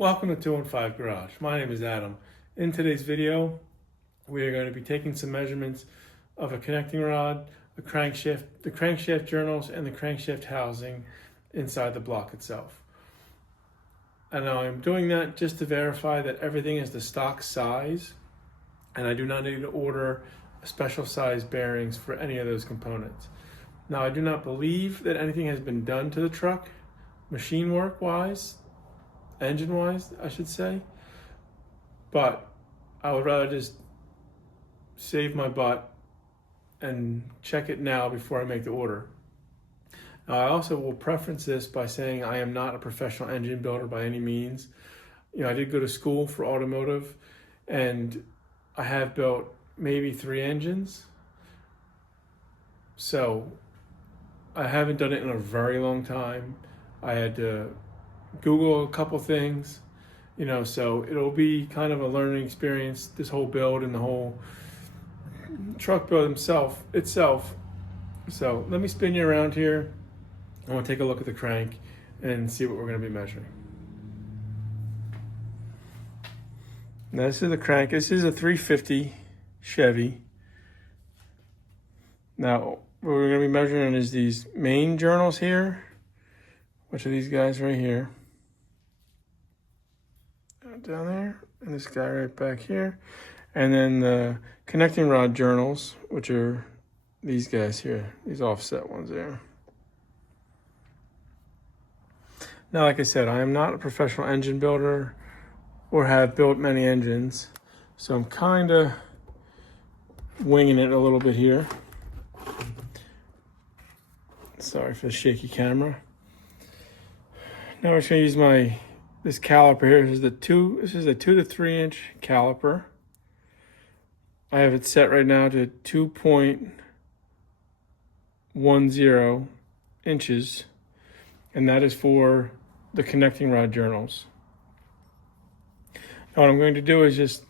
Welcome to 215 Garage. My name is Adam. In today's video, we are going to be taking some measurements of a connecting rod, the crankshaft journals, and the crankshaft housing inside the block itself. And I'm doing that just to verify that everything is the stock size, and I do not need to order special size bearings for any of those components. Now, I do not believe that anything has been done to the truck, machine work wise, engine wise, I should say, but I would rather just save my butt and check it now before I make the order. Now, I also will preference this by saying I am not a professional engine builder by any means. I did go to school for automotive, and I have built maybe 3 engines. So I haven't done it in a very long time. I had to Google a couple things, so it'll be kind of a learning experience, this whole build and the whole truck build itself. So let me spin you around here. I want to take a look at the crank and see what we're going to be measuring. Now, this is the crank. This is a 350 Chevy. Now, what we're going to be measuring is these main journals here, which are these guys right here. Down there, and this guy right back here, and then the connecting rod journals, which are these guys here, these offset ones there. Now, like I said, I am not a professional engine builder or have built many engines, so I'm kind of winging it a little bit here. Sorry for the shaky camera. Now we're just going to use this caliper here. This is a 2 to 3 inch caliper. I have it set right now to 2.10 inches, and that is for the connecting rod journals. Now what I'm going to do is just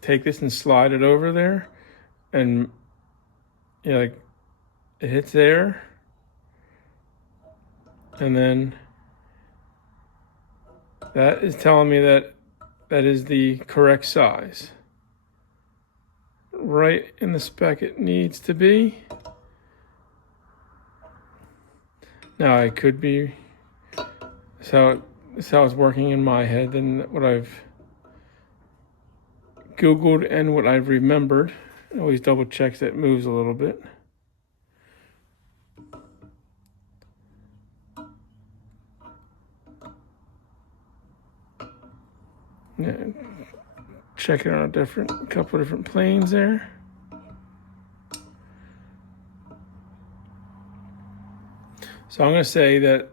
take this and slide it over there, and like it hits there, and then that is telling me that is the correct size. Right in the spec it needs to be. Now I could be, that's how it's working in my head, and what I've Googled and what I've remembered. I always double check that it moves a little bit. Yeah, check it on a couple different planes there. So I'm going to say that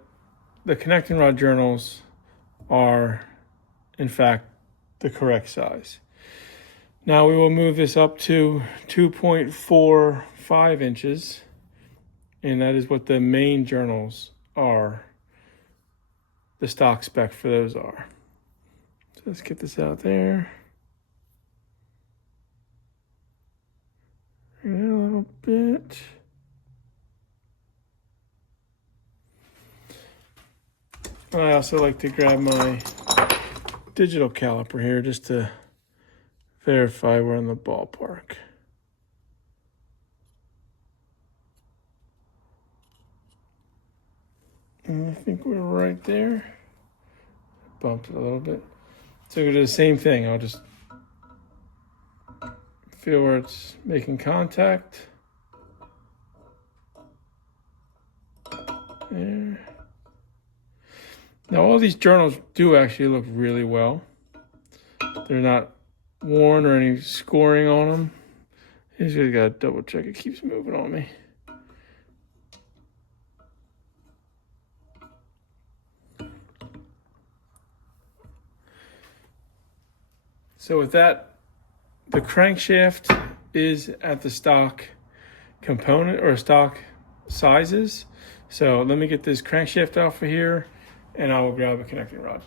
the connecting rod journals are, in fact, the correct size. Now we will move this up to 2.45 inches, and that is what the main journals are. The stock spec for those are. So let's get this out there. A little bit. I also like to grab my digital caliper here just to verify we're in the ballpark. And I think we're right there. Bumped it a little bit. So we'll do the same thing. I'll just feel where it's making contact. There. Now all these journals do actually look really well. They're not worn or any scoring on them. I just gotta double check. It keeps moving on me. So with that, the crankshaft is at the stock component or stock sizes. So let me get this crankshaft off of here, and I will grab a connecting rod.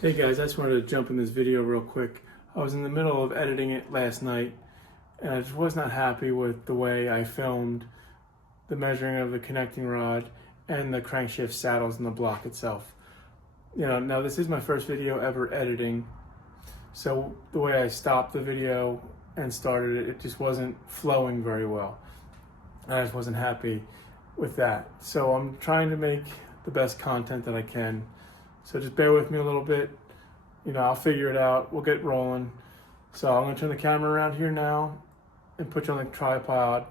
Hey guys, I just wanted to jump in this video real quick. I was in the middle of editing it last night, and I just was not happy with the way I filmed the measuring of the connecting rod and the crankshaft saddles and the block itself. Now this is my first video ever editing, so the way I stopped the video and started it, it just wasn't flowing very well. I just wasn't happy with that. So I'm trying to make the best content that I can. So just bear with me a little bit. I'll figure it out. We'll get rolling. So I'm gonna turn the camera around here now and put you on the tripod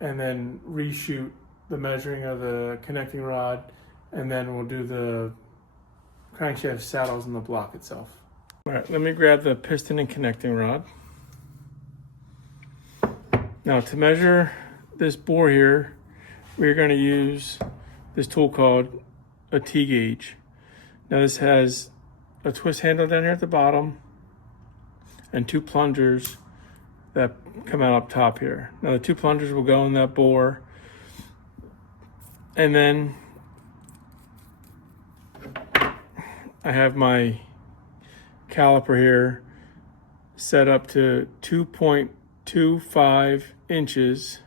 and then reshoot the measuring of the connecting rod, and then we'll do the crankshaft saddles and the block itself. All right, let me grab the piston and connecting rod. Now to measure this bore here, we're going to use this tool called a T-gauge. Now this has a twist handle down here at the bottom and two plungers that come out up top here. Now the two plungers will go in that bore, and then I have my caliper here set up to 2.25 inches,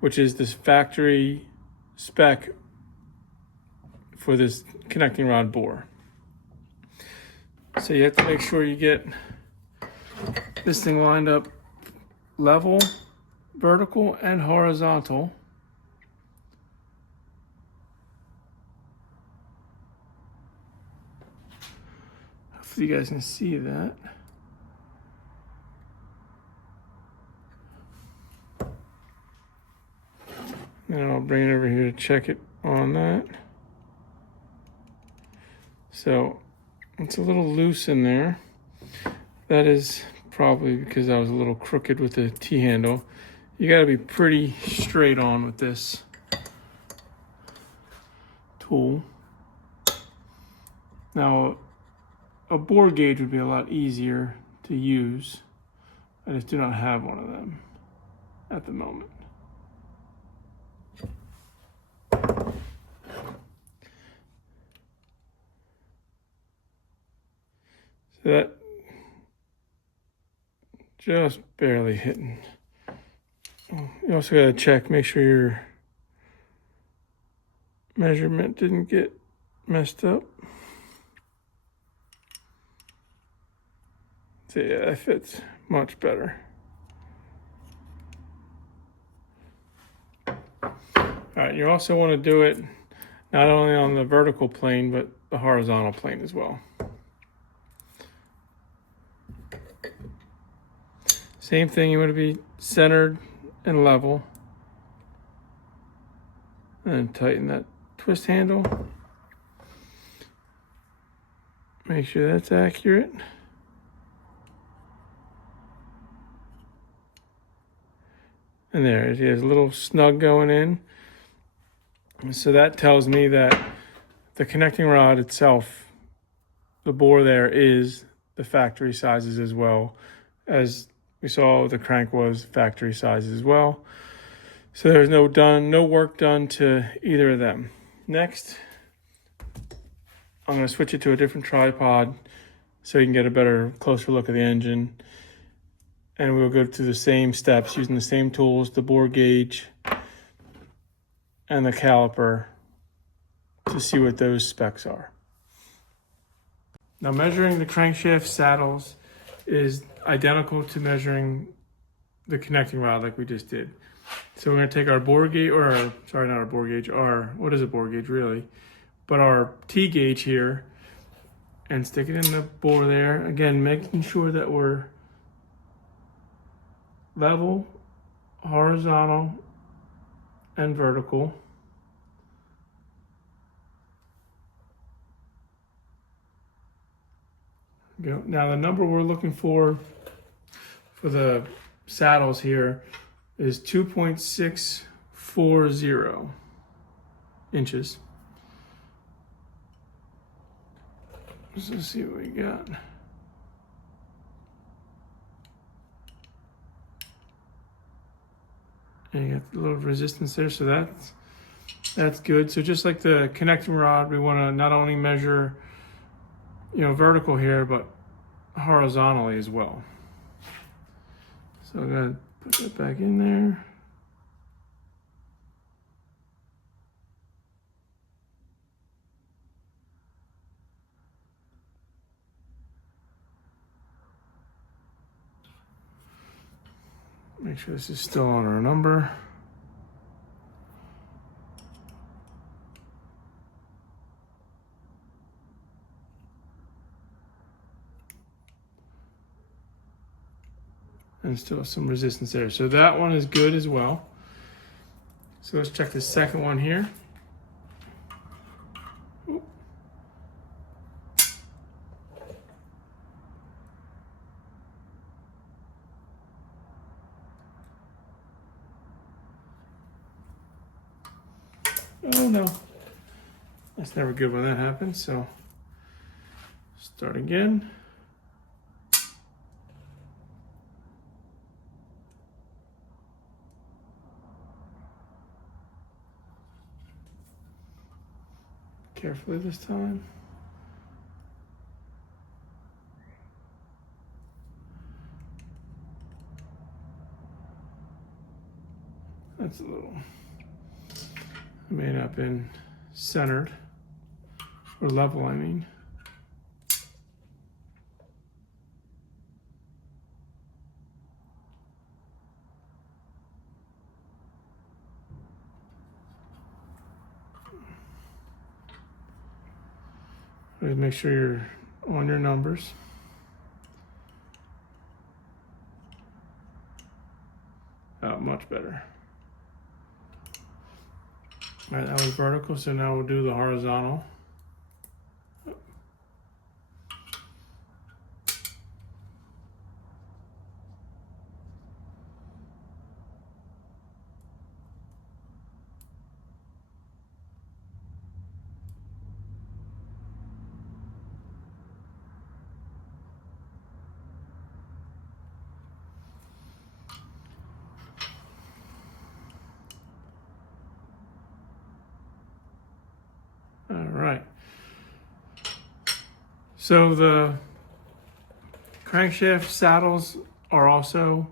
which is this factory spec for this connecting rod bore. So you have to make sure you get this thing lined up level, vertical, and horizontal. Hopefully you guys can see that. And I'll bring it over here to check it on that. So it's a little loose in there. That is probably because I was a little crooked with the T-handle. You gotta be pretty straight on with this tool. Now, a bore gauge would be a lot easier to use. I just do not have one of them at the moment. So that just barely hitting. You also gotta check, make sure your measurement didn't get messed up. So yeah, that fits much better. All right, you also want to do it not only on the vertical plane, but the horizontal plane as well. Same thing, you want to be centered and level. And tighten that twist handle. Make sure that's accurate. And there, it has a little snug going in. So that tells me that the connecting rod itself, the bore there, is the factory sizes as well. As we saw, the crank was factory sizes as well. So there's no work done to either of them. Next, I'm going to switch it to a different tripod so you can get a better, closer look at the engine. And we'll go through the same steps using the same tools, the bore gauge and the caliper, to see what those specs are. Now, measuring the crankshaft saddles is identical to measuring the connecting rod like we just did. So we're going to take our bore gauge, sorry, not our bore gauge, what is a bore gauge really? But our T gauge here, and stick it in the bore there. Again, making sure that we're level, horizontal, and vertical. Go. Now the number we're looking for the saddles here is 2.640 inches. Let's see what we got. And you got a little resistance there, so that's good. So just like the connecting rod, we want to not only measure, vertical here, but horizontally as well. So I'm gonna put that back in there. Make sure this is still on our number. And still some resistance there. So that one is good as well. So let's check the second one here. Ooh. Oh no, that's never good when that happens. So start again. Carefully this time. That's a little, it may not have been centered or level, I mean. Always make sure you're on your numbers. Oh, much better. All right, that was vertical, so now we'll do the horizontal. All right. So the crankshaft saddles are also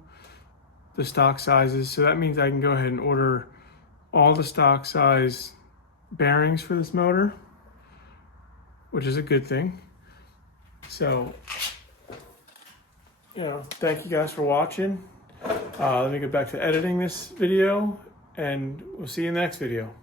the stock sizes. So that means I can go ahead and order all the stock size bearings for this motor, which is a good thing. So, thank you guys for watching. Let me get back to editing this video, and we'll see you in the next video.